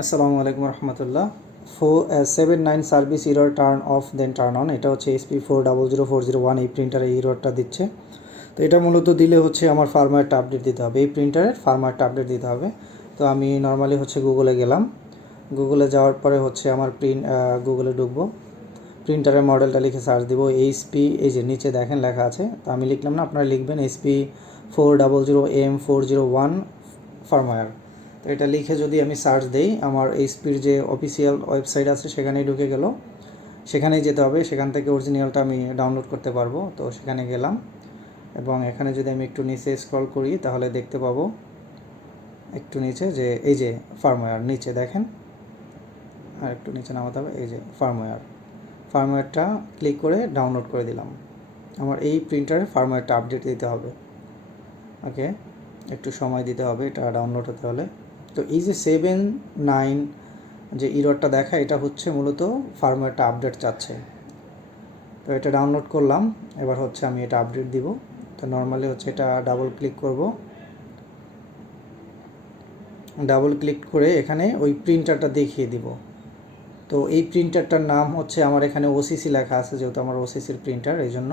আসসালামু আলাইকুম রহমতুল্লাহ। 79 service error turn off then turn on, এটা হচ্ছে SP400401 এই প্রিন্টারে ইররটা দিচ্ছে। তো এটা মূলত দিলে হচ্ছে আমার ফার্মওয়্যারটা আপডেট দিতে হবে, এই প্রিন্টারের ফার্মওয়্যারটা আপডেট দিতে হবে। তো আমি নর্মালি হচ্ছে গুগলে গেলাম, গুগলে যাওয়ার পরে হচ্ছে আমার গুগলে ঢুকবো, প্রিন্টারের মডেলটা লিখে সার্চ দিব HP, এই যে নিচে দেখেন লেখা আছে, তো আমি লিখলাম না, আপনারা লিখবেন SP400401 ফার্মওয়্যার। তো এটা লিখে যদি আমি সার্চ দেই, আমার এইচপির যে অফিসিয়াল ওয়েবসাইট আছে সেখানেই ঢুকে গেল, সেখানেই যেতে হবে, সেখান থেকে অরিজিনালটা আমি ডাউনলোড করতে পারবো। তো সেখানে গেলাম এবং এখানে যদি আমি একটু নিচে স্ক্রল করি তাহলে দেখতে পাবো একটু নিচে যে এই যে ফার্মওয়্যার, নিচে দেখেন, আর একটু নিচে নামাতে হবে, এই যে ফার্মওয়্যারটা ক্লিক করে ডাউনলোড করে দিলাম। আমার এই প্রিন্টারের ফার্মওয়্যারটা আপডেট দিতে হবে, ওকে, একটু সময় দিতে হবে এটা ডাউনলোড হতে হলে। তো এই যে 79 যে ইররটা দেখা, এটা হচ্ছে মূলত ফার্মওয়্যারটা আপডেট চাচ্ছে। তো এটা ডাউনলোড করলাম, এবার হচ্ছে আমি এটা আপডেট দিব। তো নর্মালি হচ্ছে এটা ডাবল ক্লিক করব, ডাবল ক্লিক করে এখানে ওই প্রিন্টারটা দেখিয়ে দিব। তো এই প্রিন্টারটার নাম হচ্ছে, আমার এখানে OCC লেখা আছে, যেহেতু আমার OCCর প্রিন্টার এই জন্য।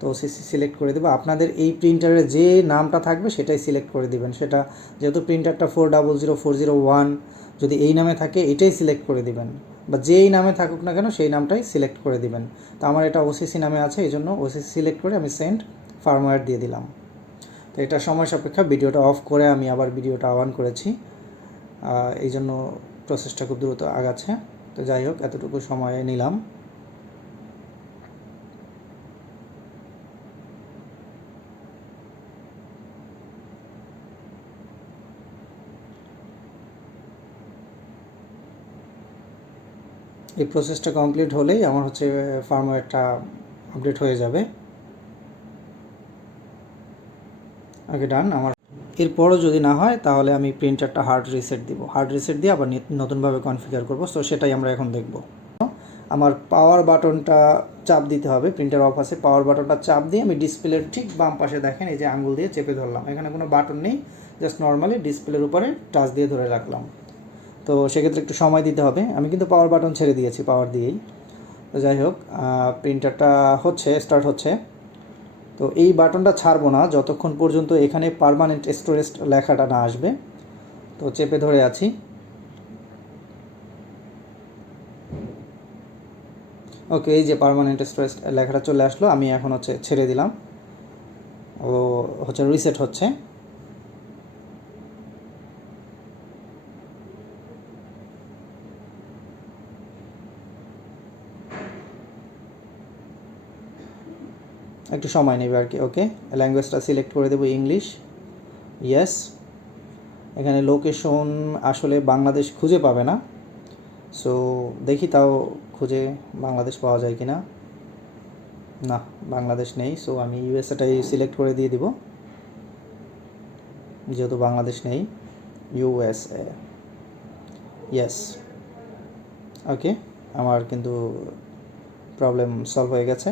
তো OCC সিলেক্ট করে দেবো, আপনাদের এই প্রিন্টারের যে নামটা থাকবে সেটাই সিলেক্ট করে দিবেন। সেটা যেহেতু প্রিন্টারটা 400401 যদি এই নামে থাকে এটাই সিলেক্ট করে দিবেন, বা যেই নামে থাকুক না কেন সেই নামটাই সিলেক্ট করে দিবেন। তো আমার এটা OCC নামে আছে, এই জন্য OCC সিলেক্ট করে আমি সেন্ড ফার্মওয়্যার দিয়ে দিলাম। তো এটা সময় সাপেক্ষে ভিডিওটা অফ করে আমি আবার ভিডিওটা অন করেছি, এই জন্য প্রসেসটা খুব দ্রুত আগাচ্ছে। তো যাই হোক, এতটুকু সময় নিলাম। এই প্রসেসটা কমপ্লিট হলেই আমার হচ্ছে ফার্মওয়্যারটা আপডেট হয়ে যাবে। ওকে, ডান। আমার এরপরও যদি না হয় তাহলে আমি প্রিন্টারটা হার্ড রিসেট দিব, হার্ড রিসেট দিয়ে আবার নতুনভাবে কনফিগার করব। তো সেটাই আমরা এখন দেখব। আমার পাওয়ার বাটনটা চাপ দিতে হবে, প্রিন্টার অফ আছে, পাওয়ার বাটনটা চাপ দিয়ে আমি ডিসপ্লের ঠিক বাম পাশে দেখেন এই যে আঙ্গুল দিয়ে চেপে ধরলাম, এখানে কোনো বাটন নেই, জাস্ট নর্মালি ডিসপ্লের উপরে টাচ দিয়ে ধরে রাখলাম। তো সেক্ষেত্রে একটু সময় দিতে হবে, আমি কিন্তু পাওয়ার বাটন ছেড়ে দিয়েছি পাওয়ার দিয়েই। তো যাই হোক, প্রিন্টারটা হচ্ছে স্টার্ট হচ্ছে। তো এই বাটনটা ছাড়বো না যতক্ষণ পর্যন্ত এখানে পার্মানেন্ট স্টোরেজ লেখাটা না আসবে। তো চেপে ধরে আছি। ওকে, এই যে পার্মানেন্ট স্টোরেজ লেখাটা চলে আসলো, আমি এখন হচ্ছে ছেড়ে দিলাম, ও হচ্ছে রিসেট হচ্ছে। একটু সময় নেবে আর কি। ওকে, ল্যাঙ্গুয়েজটা সিলেক্ট করে দেবো ইংলিশ, ইয়েস। এখানে লোকেশন আসলে বাংলাদেশ খুঁজে পাবে না, সো দেখি তাও খুঁজে বাংলাদেশ পাওয়া যায় কি না। না, বাংলাদেশ নেই, সো আমি ইউএসএটাই সিলেক্ট করে দিয়ে দিব, যেহেতু বাংলাদেশ নেই। USA, yes. ওকে, আমার কিন্তু প্রবলেম সলভ হয়ে গেছে,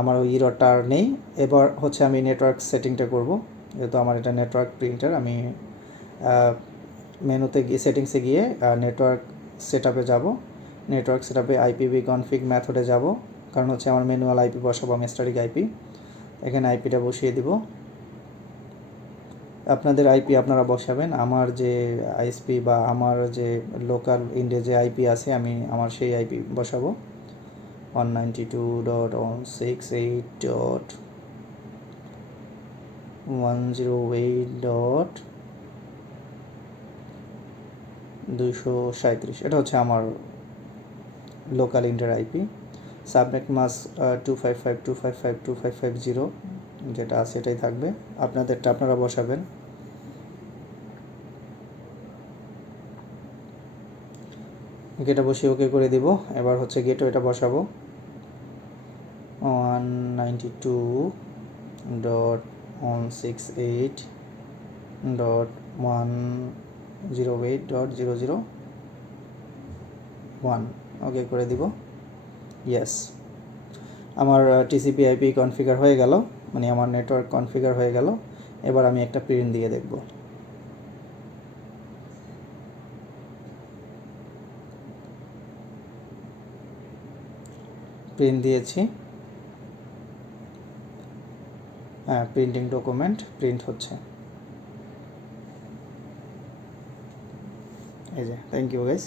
আমার ওই ইররটা আর নেই। এবার হচ্ছে আমি নেটওয়ার্ক সেটিংটা করব, যেহেতু আমার এটা নেটওয়ার্ক প্রিন্টার। আমি মেনুতে গিয়ে সেটিংসে গিয়ে নেটওয়ার্ক সেট আপে যাবো, নেটওয়ার্ক সেট আপে IPv কনফিগ মেথডে যাব, কারণ হচ্ছে আমার ম্যানুয়াল IP বসাবো আমি, স্ট্যাটিক IP। এখানে আইপিটা বসিয়ে দিব, আপনাদের IP আপনারা বসাবেন। আমার যে ISP বা আমার যে লোকাল ইন্ডিয়া যে IP আছে, আমি আমার সেই IP বসাবো, 192.168.237, এটা হচ্ছে আমার লোকাল ইন্ডিয়ার IP। সাবনেট মাস্ক 255.255.255.0 যেটা আছে এটাই থাকবে, আপনাদেরটা আপনারা বসাবেন। এটা বসিয়ে ওকে করে দিব। এবার হচ্ছে গেটওয়েটা বসাবো, 192.168.108.001, ওকে করে দিব, ইয়েস। আমার TCP/IP কনফিগার হয়ে গেল, মানে আমার নেটওয়ার্ক কনফিগার হয়ে গেল। এবার আমি একটা প্রিন্ট দিয়ে দেখব। প্রিন্ট দিয়েছি, হ্যাঁ প্রিন্টিং ডকুমেন্ট প্রিন্ট হচ্ছে, এই যে। Thank you guys.